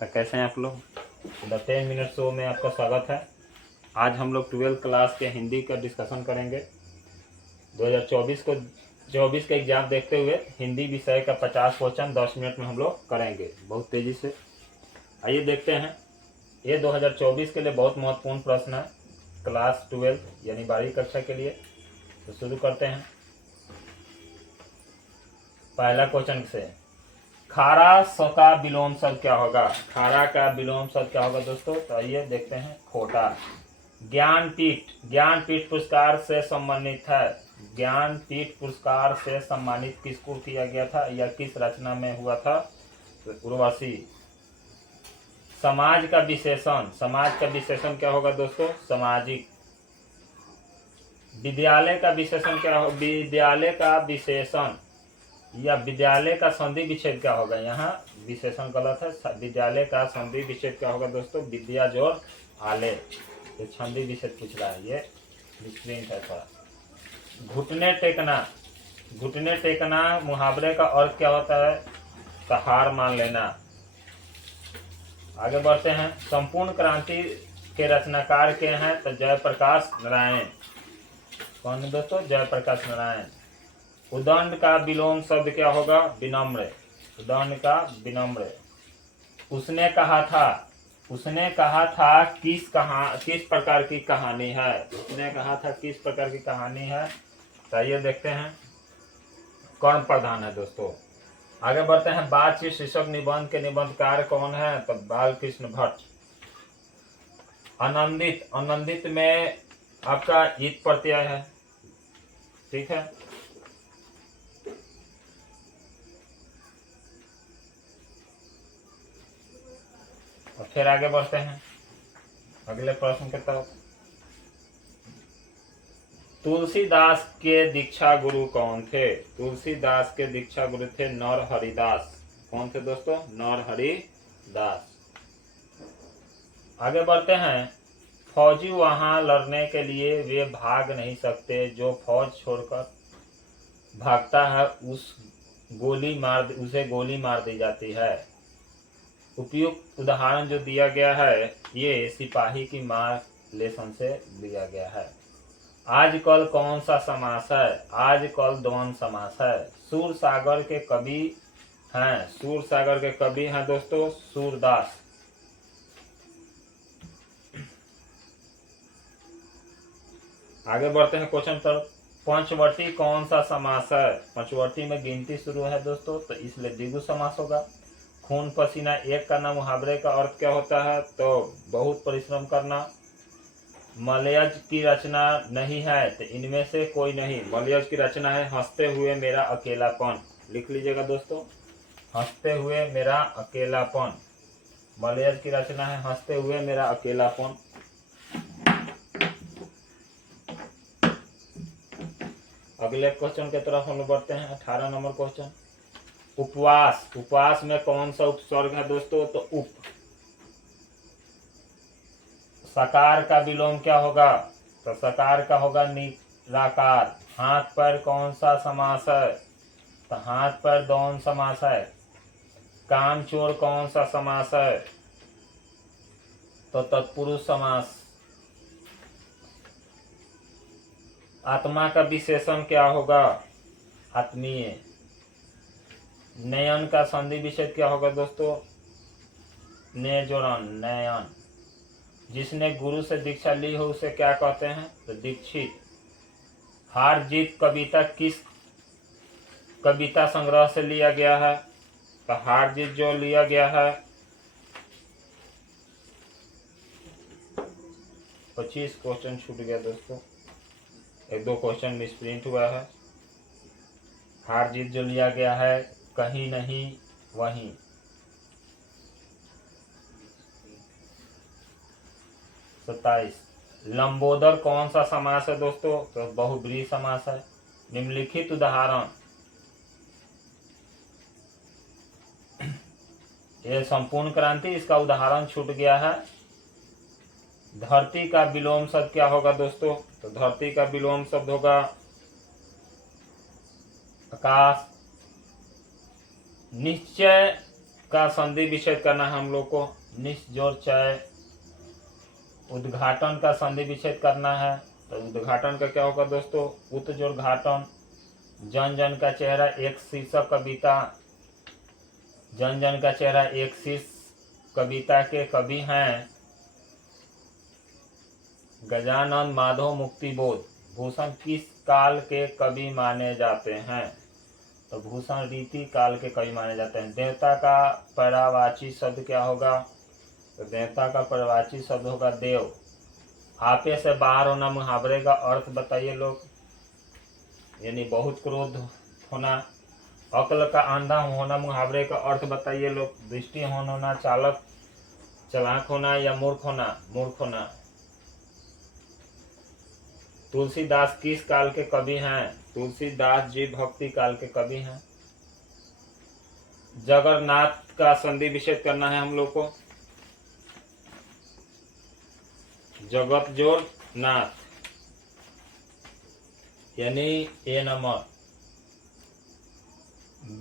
तो कैसे हैं आप लोग? द 10 मिनट शो में आपका स्वागत है। आज हम लोग 12th क्लास के हिंदी का डिस्कशन करेंगे। 2024 को 24 का एग्जाम देखते हुए हिंदी विषय का 50 क्वेश्चन 10 मिनट में हम लोग करेंगे बहुत तेज़ी से। आइए देखते हैं। ये 2024 के लिए बहुत महत्वपूर्ण प्रश्न है, क्लास 12 यानी 12वीं कक्षा के लिए। तो शुरू करते हैं पहला क्वेश्चन से। खारा स का विलोम शब्द क्या होगा? खारा का विलोम शब्द क्या होगा दोस्तों? तो आइए देखते हैं। खोटा। ज्ञानपीठ पुरस्कार से सम्मानित है। ज्ञानपीठ पुरस्कार से सम्मानित किसको किया गया था या किस रचना में हुआ था? उर्वशी। समाज का विशेषण क्या होगा दोस्तों? सामाजिक। विद्यालय का विशेषण क्या हो? विद्यालय का विशेषण या विद्यालय का संधि विच्छेद क्या होगा? यहाँ विशेषण गलत है। विद्यालय का संधि विच्छेद क्या होगा दोस्तों? विद्या जोड़ आले। तो संधि विच्छेद पूछ रहा है, ये मिसप्रिंट है थोड़ा। घुटने टेकना मुहावरे का अर्थ क्या होता है? तो हार मान लेना। आगे बढ़ते हैं। संपूर्ण क्रांति के रचनाकार के हैं तो जयप्रकाश नारायण। कौन है दोस्तों? जयप्रकाश नारायण। उदंड का विलोम शब्द क्या होगा? विनम्र। उदंड का विनम्र। उसने कहा था किस प्रकार की कहानी है? उसने कहा था किस प्रकार की कहानी है? तो ये देखते हैं। कौन प्रधान है दोस्तों। आगे बढ़ते हैं। बातचीत शीर्षक निबंध के निबंधकार कौन है? तो बालकृष्ण भट्ट। आनंदित में आपका ईद प्रत्यय है, ठीक है। और फिर आगे बढ़ते हैं अगले प्रश्न की तरफ। तुलसीदास के दीक्षा गुरु कौन थे? तुलसीदास के दीक्षा गुरु थे नरहरिदास। कौन थे दोस्तों? नरहरिदास। आगे बढ़ते हैं। फौजी वहां लड़ने के लिए वे भाग नहीं सकते, जो फौज छोड़कर भागता है उसे गोली मार दी जाती है। उपयुक्त उदाहरण जो दिया गया है ये सिपाही की मार लेसन से लिया गया है। आजकल कौन सा समास है? आजकल द्वंद्व समास है। सूरसागर के कवि हैं दोस्तों सूरदास। आगे बढ़ते हैं क्वेश्चन पर। पंचवटी कौन सा समास है? पंचवटी में गिनती शुरू है दोस्तों, तो इसलिए द्विगु समास होगा। खून पसीना एक करना मुहावरे का अर्थ क्या होता है? तो बहुत परिश्रम करना। मलयज की रचना नहीं है, तो इनमें से कोई नहीं। मलयज की रचना है हंसते हुए मेरा अकेलापन। लिख लीजिएगा दोस्तों, हंसते हुए मेरा अकेलापन। मलयज की रचना है हंसते हुए मेरा अकेलापन। अगले क्वेश्चन की तरफ हम लोग बढ़ते हैं। 18 नंबर क्वेश्चन। उपवास में कौन सा उपसर्ग है दोस्तों? तो उप। सकार का विलोम क्या होगा? तो सकार का होगा निराकार। हाथ पर कौन सा समास है? तो हाथ पर द्वंद्व समास है। कामचोर कौन सा समास है? तो तत्पुरुष समास। आत्मा का विशेषण क्या होगा? आत्मीय। नयन का संधि विच्छेद क्या होगा दोस्तों? नेजोरन, नयन। जिसने गुरु से दीक्षा ली हो उसे क्या कहते हैं? तो दीक्षित। हार जीत कविता किस कविता संग्रह से लिया गया है? तो हार जीत जो लिया गया है 25 क्वेश्चन छूट गया दोस्तों, एक दो क्वेश्चन मिसप्रिंट हुआ है। हार जीत जो लिया गया है कहीं नहीं वहीं। सत्ताईस। लंबोदर कौन सा समास है दोस्तों? तो बहुब्रीहि समास है। निम्नलिखित उदाहरण। ये संपूर्ण क्रांति, इसका उदाहरण छूट गया है। धरती का विलोम शब्द क्या होगा दोस्तों? तो धरती का विलोम शब्द होगा आकाश। निश्चय का संधि विच्छेद करना है हम लोग को। निस जोड़ चय। उद्घाटन का संधि विच्छेद करना है, तो उद्घाटन का क्या होगा दोस्तों? उत जोड़ घाटन। जन जन का चेहरा एक शीर्षक कविता। जन जन का चेहरा एक शीर्ष कविता के कवि हैं गजानन माधव मुक्तिबोध। भूषण किस काल के कवि माने जाते हैं? तो भूषण रीति काल के कवि माने जाते हैं। देवता का पर्यायवाची शब्द क्या होगा? तो देवता का पर्यायवाची शब्द होगा देव। आपे से बाहर होना मुहावरे का अर्थ बताइए लोग। यानी बहुत क्रोध होना। अक्ल का अंधा होना मुहावरे का अर्थ बताइए लोग। दृष्टिहीन होना, चालाक होना या मूर्ख होना? मूर्ख होना। तुलसीदास किस काल के कवि हैं? तुलसीदास जी भक्ति काल के कवि हैं। जगन्नाथ का संधि विच्छेद करना है हम लोग को। जगत जोड़ नाथ, यानी ए नंबर।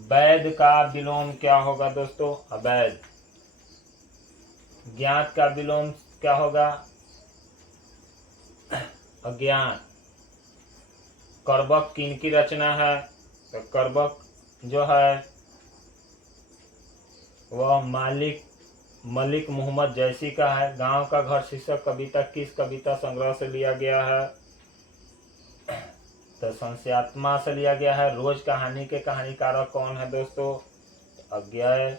वैद का विलोम क्या होगा दोस्तों? अवैध। ज्ञात का विलोम क्या होगा? अज्ञान। करबक किनकी रचना है? तो करबक जो है वह मलिक मोहम्मद जैसी का है। गांव का घर शीर्षक कविता किस कविता संग्रह से लिया गया है? तो संस्यात्मा से लिया गया है। रोज कहानी के कहानीकारक कौन है दोस्तों? अज्ञेय।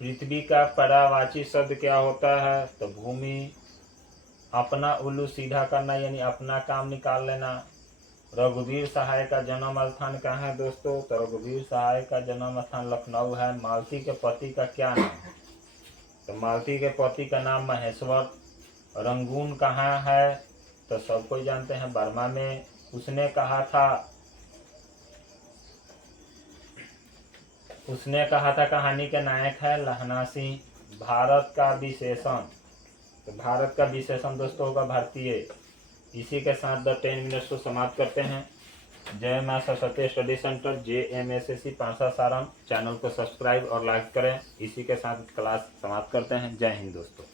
पृथ्वी का पर्यायवाची शब्द क्या होता है? तो भूमि। अपना उल्लू सीधा करना यानी अपना काम निकाल लेना। रघुवीर सहाय का जन्म स्थान कहाँ है दोस्तों? तो रघुवीर सहाय का जन्म स्थान लखनऊ है। मालती के पति का क्या नाम है? तो मालती के पति का नाम महेश्वर। रंगून कहाँ है? तो सब कोई जानते हैं बर्मा में। उसने कहा था कहानी के नायक है लहना सिंह। भारत का विशेषण, तो भारत का विशेषण दोस्तों होगा भारतीय। इसी के साथ द 10 मिनट्स को समाप्त करते हैं। जय मां सरस्वती स्टडी सेंटर JMSSC पांसा सारांश। चैनल को सब्सक्राइब और लाइक करें। इसी के साथ क्लास समाप्त करते हैं। जय हिंद दोस्तों।